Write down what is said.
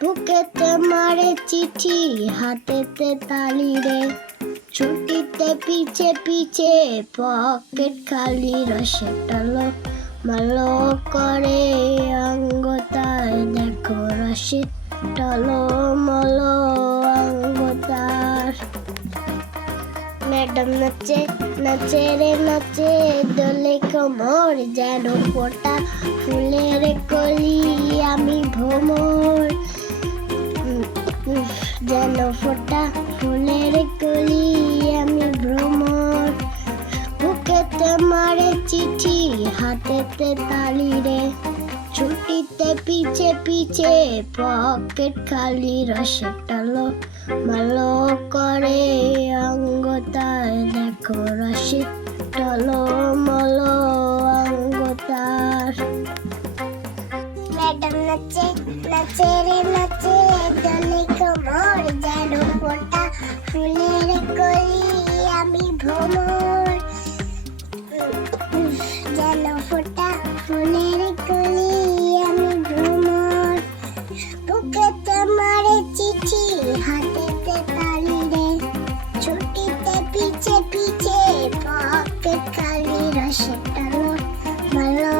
বুকেতে মারে চিঠি হাতেতে তালি রে। ছুটিতে পিছে পিছে পকেট খালি রসে টালো করে অঙ্গতায় দেখো রসে টালো মলো অঙ্গতার ম্যাডাম নাচে নাচে রে নাচে, দোলে কোমর যেন ফোটা ফুলের যেন ফোটা ফুলের কলি আমি ভ্রমর। বুকেতে মারে চিঠি, হাতেতে তালি রে। ছুটিতে পিছে পিছে পকেট খালি রসে টালো মালো করে অঙ্গতায় দেখো রসে টালো। ম্যাডাম, নাচে নাচে রে, নাচে দলে কোমর যেন ফুলের কলি। আমি ভ্রমর, যেন ফোটা ফুলের কলি। আমি ভ্রমর বুকেতে মারে চিঠি, হাতেতে তালি রে। ছুটিতে পিছে পিছে, পকেট খালি রসে টানো ভালো